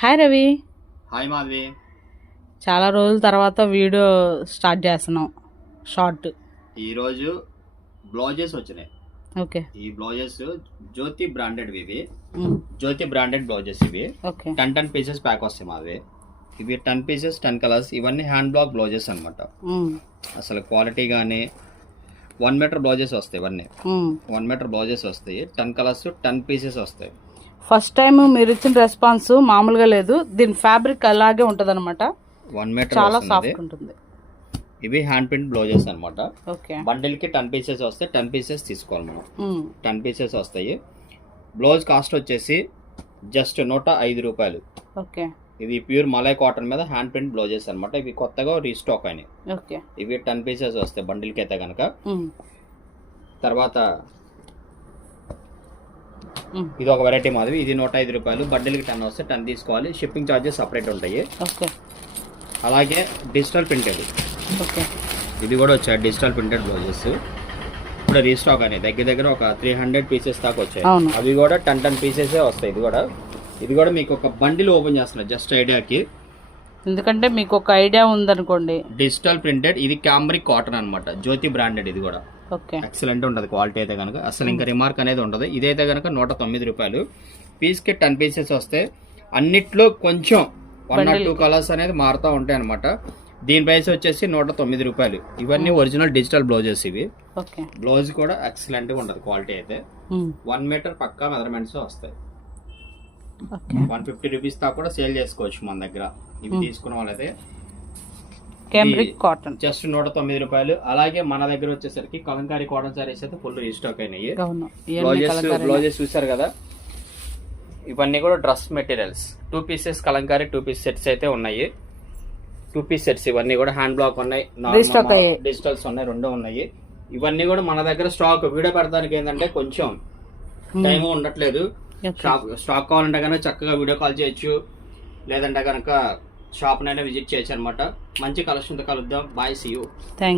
Hi Ravi. Hi Madhavi. చాలా రోజుల తర్వాత వీడియో స్టార్ట్ చేస్తున్నాం. షార్ట్. ఈరోజు బ్లౌజెస్ వచ్చినాయి. ఓకే. ఈ బ్లౌజెస్ జ్యోతి బ్రాండెడ్ ఇవి. జ్యోతి బ్రాండెడ్ బ్లౌజెస్ ఇవి. Okay. Ten ten pieces pack వస్తాయి మాది ఇవి టెన్ పీసెస్ టెన్ కలర్స్ ఇవన్నీ హ్యాండ్ బ్లాక్ బ్లౌజెస్ అనమాట అసలు క్వాలిటీ కానీ వన్ మీటర్ బ్లౌజెస్ వస్తాయి ఇవన్నీ. వన్ మీటర్ బ్లౌజెస్ వస్తాయి. టెన్ కలర్స్ టెన్ పీసెస్ వస్తాయి. ఫస్ట్ టైం మీరు ఇచ్చిన రెస్పాన్స్ మామూలుగా లేదు. దీని ఫ్యాబ్రిక్ అలాగే ఉంటుంది అనమాట వన్ మీటర్ చాలా సాఫ్ట్ ఉంటుంది. ఇవి హ్యాండ్ ప్రింట్ బ్లౌజెస్ అనమాట ఓకే. బండిల్కి టెన్ పీసెస్ వస్తే టెన్ పీసెస్ తీసుకోవాలి మనం. టెన్ పీసెస్ వస్తాయి. బ్లౌజ్ కాస్ట్ వచ్చేసి జస్ట్ నూట ఐదు రూపాయలు. ఓకే. ఇది ప్యూర్ మలై కాటన్ మీద హ్యాండ్ ప్రింట్ బ్లౌజెస్ అనమాట ఇవి కొత్తగా రీస్టాక్ అయినాయి. ఓకే. ఇవి టెన్ పీసెస్ వస్తాయి బండిల్కి అయితే కనుక తర్వాత ఇది ఒక వెరైటీ మాదిరి. ఇది నూట ఐదు రూపాయలు. బండిల్కి టెన్ వస్తే టెన్ తీసుకోవాలి. షిప్పింగ్ ఛార్జెస్ సపరేట్ ఉంటాయి. అలాగే డిజిటల్ ప్రింటెడ్. ఇది కూడా వచ్చాయి డిజిటల్ ప్రింటెడ్ బ్లౌజెస్. ఇప్పుడు రీస్టాక్ అయినాయి దగ్గర దగ్గర ఒక త్రీ హండ్రెడ్ పీసెస్ దాకా వచ్చాయి. అవి కూడా టెన్ టెన్ పీసెసే వస్తాయి ఇది కూడా. ఇది కూడా మీకు ఒక బండిల్ ఓపెన్ చేస్తున్నారు జస్ట్ ఐడియాకి ఎందుకంటే మీకు ఒక ఐడియా ఉందనుకోండి. Digital printed. ఇది క్యాంబ్రిక్ కాటన్ అన్నమాట. జ్యోతి బ్రాండెడ్ ఇది కూడా. ఎక్సలెంట్ ఉంటుంది క్వాలిటీ అయితే కనుక అసలు ఇంకా రిమార్క్ అనేది ఉండదు. ఇదైతే కనుక నూట తొమ్మిది రూపాయలు. పీస్కి టెన్ పీసెస్ వస్తే అన్నిట్లో కొంచెం వన్ ఆర్ టూ కలర్స్ అనేది మారుతూ ఉంటాయి అనమాట దీని ప్రైస్ వచ్చేసి నూట తొమ్మిది రూపాయలు. ఇవన్నీ ఒరిజినల్ డిజిటల్ బ్లౌజెస్ ఇవి. బ్లౌజ్ కూడా ఎక్సలెంట్గా ఉంటుంది క్వాలిటీ అయితే. వన్ మీటర్ పక్కా మెజర్మెంట్స్ వస్తాయి. వన్ ఫిఫ్టీ రూపీస్ దాకా కూడా సేల్ చేసుకోవచ్చు మన దగ్గర. ఇవి తీసుకున్న వాళ్ళైతే కెంబ్రిక్ కాటన్ జస్ట్ నూట తొమ్మిది రూపాయలు. అలాగే మన దగ్గర వచ్చేసరికి కలంకారీ కాటన్ సారీస్ అయితే ఫుల్ రీస్టాక్ అయినాయి. బ్లౌజెస్ బ్లౌజెస్ చూసారు కదా? ఇవన్నీ కూడా dress materials two pieces Kalamkari two piece sets అయితే ఉన్నాయి. టూ పీస్ సెట్స్ ఇవన్నీ కూడా హ్యాండ్ బ్లాక్ ఉన్నాయి. డిజిటల్స్ ఉన్నాయి రెండు ఉన్నాయి. ఇవన్నీ కూడా మన దగ్గర స్టాక్ వీడియో పెడతానికి ఏంటంటే కొంచెం టైం ఉండట్లేదు. ఓకే స్టాక్ స్టాక్ కావాలంటే కనుక చక్కగా వీడియో కాల్ చేయొచ్చు. లేదంటే కనుక షాప్నైనా విజిట్ చేయొచ్చు అనమాట మంచి కలెక్షన్తో కలుద్దాం. Bye see you thank